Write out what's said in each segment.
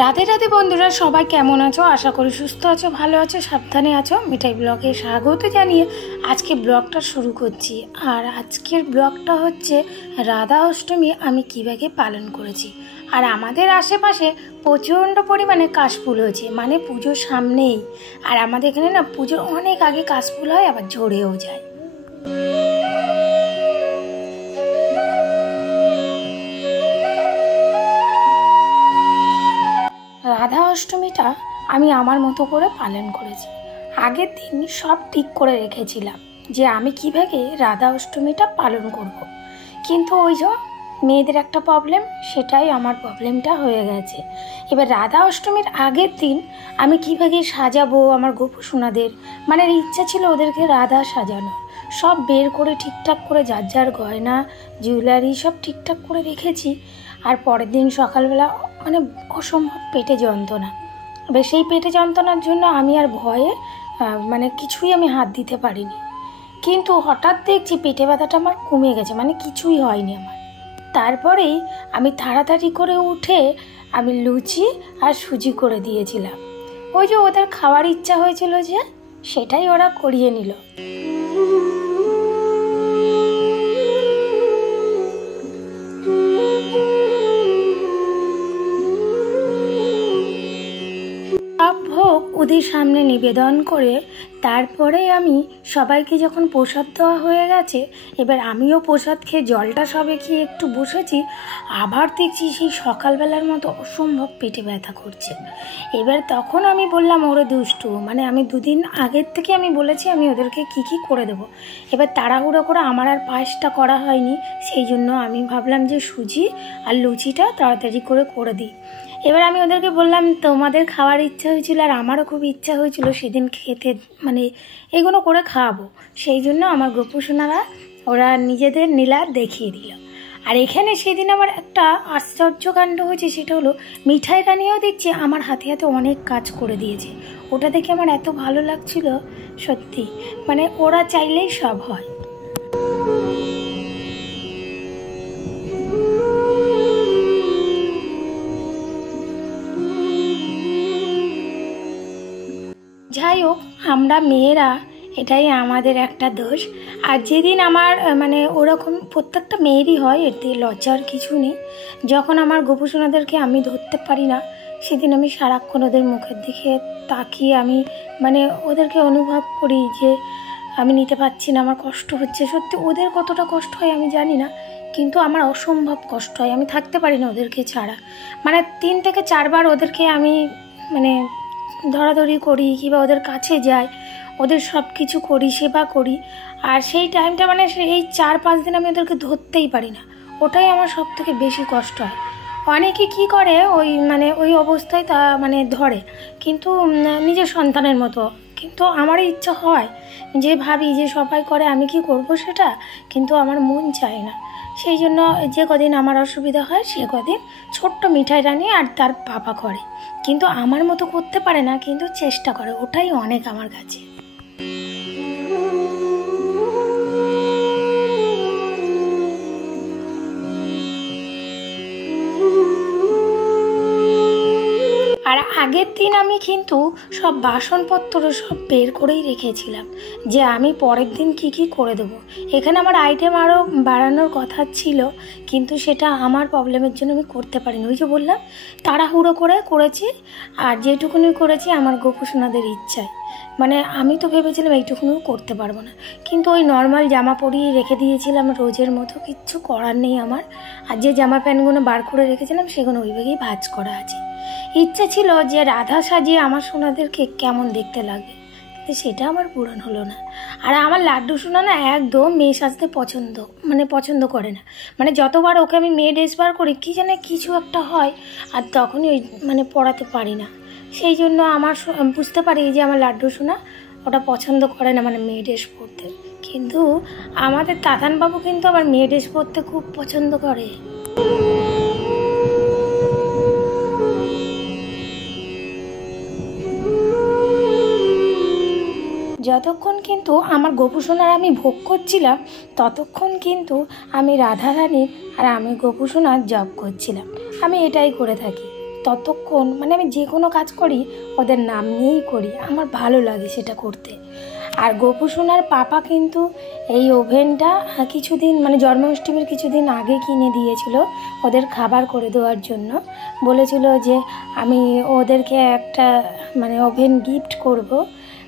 রাধে রাধে বন্ধুরা, সবাই কেমন আছো? আশা করি সুস্থ আছো, ভালো আছো, সাবধানে আছো। মিঠাই ব্লগে স্বাগত জানিয়ে আজকে ব্লগটা শুরু করছি। আর আজকের ব্লগটা হচ্ছে রাধা অষ্টমী আমি কীভাবে পালন করেছি। আর আমাদের আশেপাশে প্রচণ্ড পরিমাণে কাশফুল হয়েছে, মানে পুজোর সামনেই। আর আমাদের এখানে না পুজোর অনেক আগে কাশফুল হয়, আবার ঝরেও যায়। রাধা অষ্টমীটা আমি আমার মতো করে পালন করেছি। আগের দিন সব ঠিক করে রেখেছিলাম যে আমি কীভাবে রাধা অষ্টমীটা পালন করব। কিন্তু ওই যে মেয়েদের একটা প্রবলেম, সেটাই আমার প্রবলেমটা হয়ে গেছে। এবার রাধা অষ্টমীর আগের দিন আমি কীভাবে সাজাবো আমার গোপুসোনাদের, মানে ইচ্ছা ছিল ওদেরকে রাধা সাজানো। সব বের করে ঠিকঠাক করে যার যার গয়না জুয়েলারি সব ঠিকঠাক করে রেখেছি। আর পরের দিন সকালবেলা মানে অসম্ভব পেটে যন্ত্রণা। এবার সেই পেটে যন্ত্রণার জন্য আমি আর ভয়ে মানে কিছুই আমি হাত দিতে পারিনি। কিন্তু হঠাৎ দেখছি পেটে ব্যথাটা আমার কমে গেছে, মানে কিছুই হয়নি আমার। তারপরেই আমি তাড়াতাড়ি করে উঠে আমি লুচি আর সুজি করে দিয়েছিলাম। ওই যে ওদের খাওয়ার ইচ্ছা হয়েছিল যে, সেটাই ওরা করিয়ে নিল। ভোগ ওদের সামনে নিবেদন করে তারপরে আমি সবাইকে যখন প্রসাদ দেওয়া হয়ে গেছে, এবার আমিও প্রসাদ খেয়ে জলটা সবে খেয়ে একটু বসেছি। আবার দেখছি সেই সকালবেলার মতো অসম্ভব পেটে ব্যথা করছে। এবার তখন আমি বললাম ওরে দুষ্টু, মানে আমি দুদিন আগের থেকে আমি বলেছি আমি ওদেরকে কি করে দেবো। এবার তাড়াহুড়ো করে আমার আর পায়েসটা করা হয়নি, সেই জন্য আমি ভাবলাম যে সুজি আর লুচিটা তাড়াতাড়ি করে দিই। এবার আমি ওদেরকে বললাম তোমাদের খাওয়ার ইচ্ছা হয়েছিল আর আমারও খুব ইচ্ছা হয়েছিল সেদিন খেতে, মানে এগুলো করে খাওয়াবো। সেই জন্য আমার গোপুসোনারা ওরা নিজেদের নীলা দেখিয়ে দিল। আর এখানে সেদিন আমার একটা আশ্চর্যকাণ্ড হয়েছে, সেটা হলো মিঠাই রানিও দেখছি আমার হাতে হাতে অনেক কাজ করে দিয়েছে। ওটা দেখে আমার এত ভালো লাগছিল সত্যি, মানে ওরা চাইলেই সব হয়। যাই হোক, আমরা মেয়েরা এটাই আমাদের একটা দোষ। আর যেদিন আমার মানে ওরকম প্রত্যেকটা মেয়েরই হয়, এতে লজ্জার কিছু নেই। যখন আমার গোপুসোনাদেরকে আমি ধরতে পারি না, সেদিন আমি সারাক্ষণ ওদের মুখের দিকে তাকিয়ে আমি মানে ওদেরকে অনুভব করি যে আমি নিতে পারছি না, আমার কষ্ট হচ্ছে। সত্যি ওদের কতটা কষ্ট হয় আমি জানি না, কিন্তু আমার অসম্ভব কষ্ট হয়। আমি থাকতে পারি না ওদেরকে ছাড়া। মানে 3 থেকে 4 বার ওদেরকে আমি মানে ধরাধরি করি কিংবা ওদের কাছে যাই, ওদের সব কিছু করি, সেবা করি। আর সেই টাইমটা মানে এই 4-5 দিন আমি ওদেরকে ধরতেই পারি না। ওটাই আমার সব থেকে বেশি কষ্ট হয়। অনেকে কি করে ওই মানে ওই অবস্থায় তা মানে ধরে, কিন্তু নিজের সন্তানের মতো। কিন্তু আমার ইচ্ছা হয় যে ভাবি যে সবাই করে আমি কি করব সেটা, কিন্তু আমার মন চায় না। সেই জন্য যে কদিন আমার অসুবিধা হয় সে কদিন ছোট্ট মিঠাই রানি আর তার বাবা করে, কিন্তু আমার মতো করতে পারে না, কিন্তু চেষ্টা করে। ওটাই অনেক আমার কাছে। আর আগের দিন আমি কিন্তু সব বাসনপত্র সব বের করেই রেখেছিলাম যে আমি পরের দিন কি করে দেবো। এখানে আমার আইটেম আরও বাড়ানোর কথা ছিল, কিন্তু সেটা আমার প্রবলেমের জন্য আমি করতে পারিনি। ওই যে বললাম তাড়াহুড়ো করে করেছি, আর যেটুকুনি করেছি আমার গোপুসোনাদের ইচ্ছায়। মানে আমি তো ভেবেছিলাম এইটুকুনিও করতে পারবো না, কিন্তু ওই নর্মাল জামা পরিয়ে রেখে দিয়েছিলাম রোজের মতো, কিচ্ছু করার নেই আমার। আর যে জামা প্যান্টগুলো বার করে রেখেছিলাম সেগুলো ওইভাবেই ভাঁজ করা আছে। ইচ্ছা ছিল যে রাধা সাজিয়ে আমার সোনাদেরকে কেমন দেখতে লাগবে, কিন্তু সেটা আমার পূরণ হলো না। আর আমার লাড্ডু সোনা না একদম মেয়ে সাজতে পছন্দ করে না। মানে যতবার ওকে আমি মেয়ে ড্রেস বার করি কি জানে কিছু একটা হয়, আর তখনই ওই মানে পরাতে পারি না। সেই জন্য আমার বুঝতে পারি যে আমার লাড্ডু সোনা ওটা পছন্দ করে না, মানে মেয়ে ড্রেস পরতে। কিন্তু আমাদের তাতানবাবু কিন্তু আবার মেয়ে ড্রেস পরতে খুব পছন্দ করে। যতক্ষণ কিন্তু আমার গোপুসোনার আমি ভোগ করছিলাম, ততক্ষণ কিন্তু আমি রাধারানীর আর আমি গোপুসোনার জপ করছিলাম। আমি এটাই করে থাকি। ততক্ষণ মানে আমি যে কোনো কাজ করি ওদের নাম নিয়েই করি, আমার ভালো লাগে সেটা করতে। আর গোপু সোনার পাপা কিন্তু এই ওভেনটা কিছুদিন মানে জন্মাষ্টমীর কিছুদিন আগে কিনে দিয়েছিল ওদের খাবার করে দেওয়ার জন্য। বলেছিল যে আমি ওদেরকে একটা মানে ওভেন গিফট করব,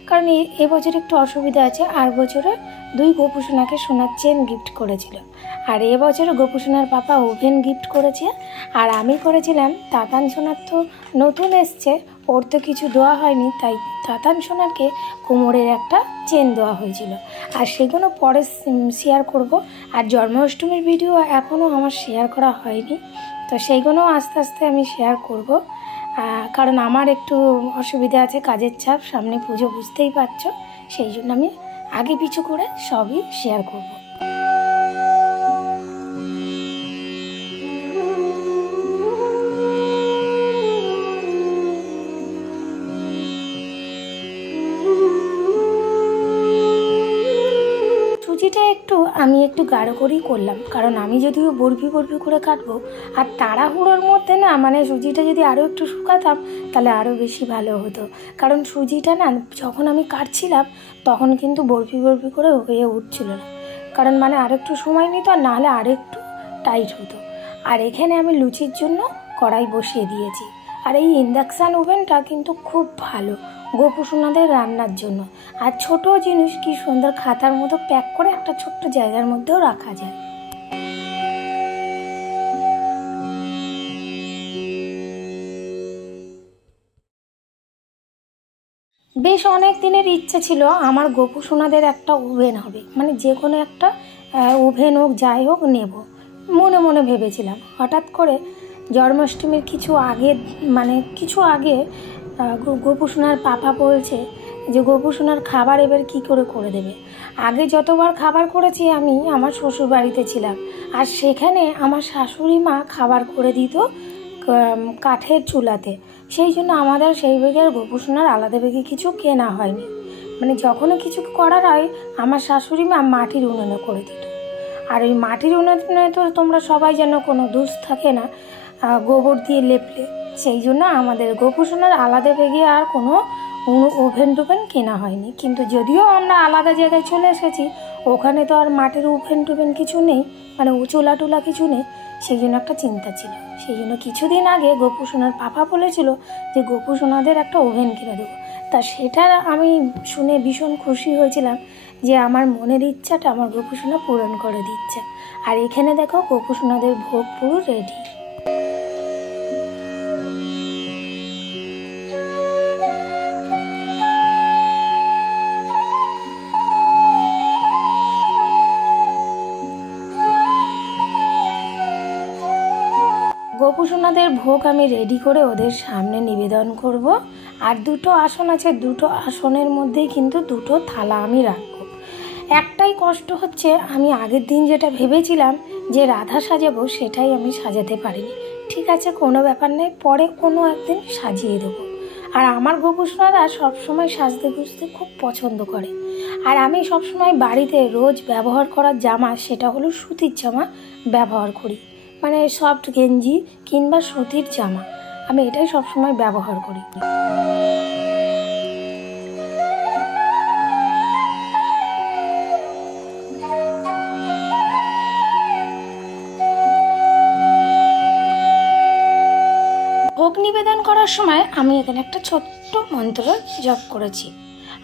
কারণ এবছর একটু অসুবিধা আছে। আর বছরে 2 গোপু সোনাকে সোনার চেন গিফট করেছিল, আর এবছরে গোপু সোনার পাপা ওভেন গিফট করেছে। আর আমি করেছিলাম তাতান সোনার তো নতুন এসছে, ওর তো কিছু দেওয়া হয়নি, তাই তাতান সোনাকে কোমরের একটা চেন দেওয়া হয়েছিল। আর সেগুলো পরে শেয়ার করব। আর জন্মাষ্টমীর ভিডিও এখনও আমার শেয়ার করা হয়নি, তো সেইগুলো আস্তে আস্তে আমি শেয়ার করব, কারণ আমার একটু অসুবিধা আছে, কাজের চাপ, সামনে পুজো বুঝতেই পারছো, সেই জন্য আমি আগে পিছু করে সবই শেয়ার করব। সুজিটা আমি একটু গাঢ় করেই করলাম, কারণ আমি যদিও বরফি করে কাটবো, আর তাড়াহুড়োর মধ্যে না মানে সুজিটা যদি আরও একটু শুকাতাম তাহলে আরও বেশি ভালো হতো। কারণ সুজিটা না যখন আমি কাটছিলাম তখন কিন্তু বরফি করে হয়ে উঠছিল না, কারণ মানে আর একটু সময় নিত, আর নাহলে আর একটু টাইট হতো। আর এখানে আমি লুচির জন্য কড়াই বসিয়ে দিয়েছি। আর এই ইন্ডাকশান ওভেনটা কিন্তু খুব ভালো গোপু সোনাদের রান্নার জন্য। আর ছোট জিনিস কি সুন্দর খাতার মতো প্যাক করে একটা ছোট্ট জায়গার মধ্যেও রাখা যায়। বেশ অনেক দিনের ইচ্ছে ছিল আমার গোপু সোনাদের একটা ওভেন হবে, মানে যে কোনো একটা ওভেন হোক যাই হোক নেব, মনে মনে ভেবেছিলাম। হঠাৎ করে জন্মাষ্টমীর কিছু আগে গোপু সোনার পাপা বলছে যে গোপু সোনার খাবার এবার কী করে দেবে। আগে যতবার খাবার করেছি আমি আমার শ্বশুর বাড়িতে ছিলাম, আর সেখানে আমার শাশুড়ি মা খাবার করে দিত কাঠের চুলাতে, সেই জন্য আমাদের সেই বেগের গোপু সোনার আলাদা বেগে কিছু কেনা হয়নি। মানে যখনই কিছু করার হয় আমার শাশুড়ি মা মাটির উনুনে করে দিত। আর ওই মাটির উনুনে তো তোমরা সবাই জানো কোনো দোষ থাকে না, গোবর দিয়ে লেপলে, সেই জন্য আমাদের গোপু সোনার আলাদা বেগে আর কোনো ওভেন টোভেন কেনা হয়নি। কিন্তু যদিও আমরা আলাদা জায়গায় চলে এসেছি, ওখানে তো আর মাটির ওভেন টোভেন কিছু নেই, মানে চুলা টুলা কিছু নেই, সেই জন্য একটা চিন্তা ছিল। সেই জন্য কিছুদিন আগে গোপু সোনার পাপা বলেছিল যে গোপু সোনাদের একটা ওভেন কিনে দেবো। তা সেটা আমি শুনে ভীষণ খুশি হয়েছিলাম যে আমার মনের ইচ্ছাটা আমার গোপু সোনা পূরণ করে দিচ্ছে। আর এখানে দেখো গোপু সোনাদের ভোগ পুরো রেডি। গোপু সোনাদের ভোগ আমি রেডি করে ওদের সামনে নিবেদন করব। আর 2টো আসন আছে, 2টো আসনের মধ্যেই কিন্তু 2টো থালা আমি রাখবো। একটাই কষ্ট হচ্ছে, আমি আগের দিন যেটা ভেবেছিলাম যে রাধা সাজাবো সেটাই আমি সাজাতে পারিনি। ঠিক আছে, কোনো ব্যাপার নেই, পরে কোনো একদিন সাজিয়ে দেবো। আর আমার গোপু সোনারা সবসময় সাজতে গুজতে খুব পছন্দ করে। আর আমি সবসময় বাড়িতে রোজ ব্যবহার করার জামা সেটা হলো সুতির জামা ব্যবহার করি, মানে সফট গেঞ্জি কিংবা সুতির জামা, আমি এটাই সবসময় ব্যবহার করি। ভোগ নিবেদন করার সময় আমি এখানে একটা ছোট্ট মন্ত্র জপ করেছি।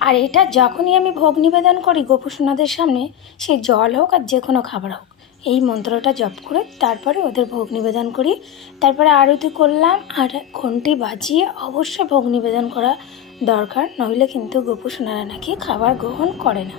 আর এটা যখনই আমি ভোগ নিবেদন করি গোপু সোনাদের সামনে, সে জল হোক আর যে কোনো খাবার হোক, এই মন্ত্রটা জপ করে তারপরে ওদের ভোগ নিবেদন করি। তারপরে আরতি করলাম, আর ঘন্টি বাজিয়ে অবশ্যই ভোগ নিবেদন করা দরকার, নইলে কিন্তু গোপু সোনারা নাকি খাবার গ্রহণ করে না।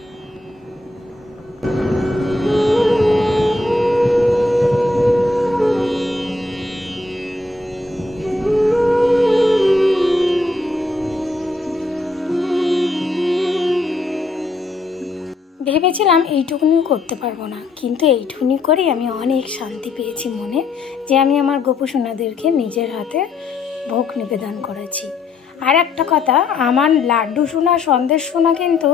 ভেবেছিলাম এইটুকুনিও করতে পারবো না, কিন্তু এইটুকুনি করেই আমি অনেক শান্তি পেয়েছি মনে, যে আমি আমার গোপু সোনাদেরকে নিজের হাতে ভোগ নিবেদন করেছি। আর একটা কথা, আমার লাড্ডু সোনা সন্দেশ সোনা কিন্তু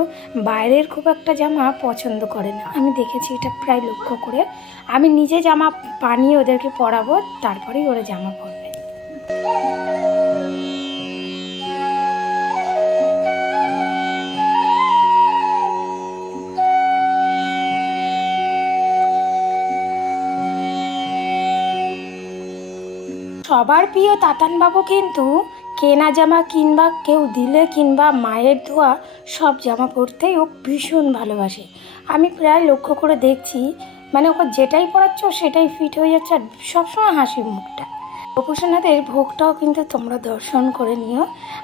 বাইরের খুব একটা জামা পছন্দ করে না, আমি দেখেছি এটা প্রায় লক্ষ্য করে। আমি নিজে জামা বানিয়ে ওদেরকে পরাবো, তারপরেই ওরা জামা পরবে। সবার প্রিয় তাতানবাবু কিন্তু কেনা জামা কিংবা কেউ দিলে কিংবা মায়ের ধোয়া সব জামা পরতেই ও ভীষণ ভালোবাসে। আমি প্রায় লক্ষ্য করে দেখছি, মানে ওকে যেটাই পরাচ্ছ সেটাই ফিট হয়ে যাচ্ছে, আর সবসময় হাসি মুখটা। গোপুসোনাদের ভোগটাও কিন্তু তোমরা দর্শন করে নিও।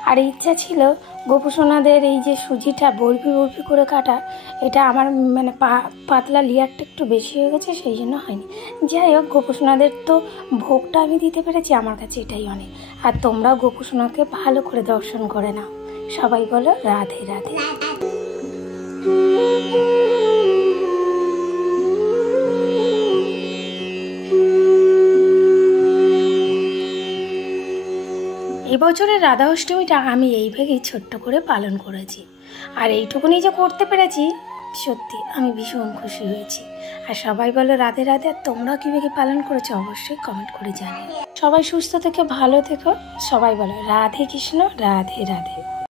আর ইচ্ছা ছিল গোপুসোনাদের এই যে সুজিটা বরফি বরফি করে কাটা, এটা আমার মানে পাতলা লেয়ারটা একটু বেশি হয়ে গেছে, সেই জন্য হয়নি। যাই হোক, গোপুসোনাদের তো ভোগটা আমি দিতে পেরেছি, আমার কাছে এটাই অনেক। আর তোমরা গোপুসোনাকে ভালো করে দর্শন করে নাও। সবাই বলো রাধে রাধে। এবছরের রাধা অষ্টমীটা আমি এইভাবেই ছোট্ট করে পালন করেছি, আর এইটুকুনি যে করতে পেরেছি সত্যি আমি ভীষণ খুশি হয়েছি। আর সবাই বলো রাধে রাধে। আর তোমরা কীভাবে পালন করেছো অবশ্যই কমেন্ট করে জানিও। সবাই সুস্থ থেকে ভালো থেকো। সবাই বলো রাধে কৃষ্ণ, রাধে রাধে।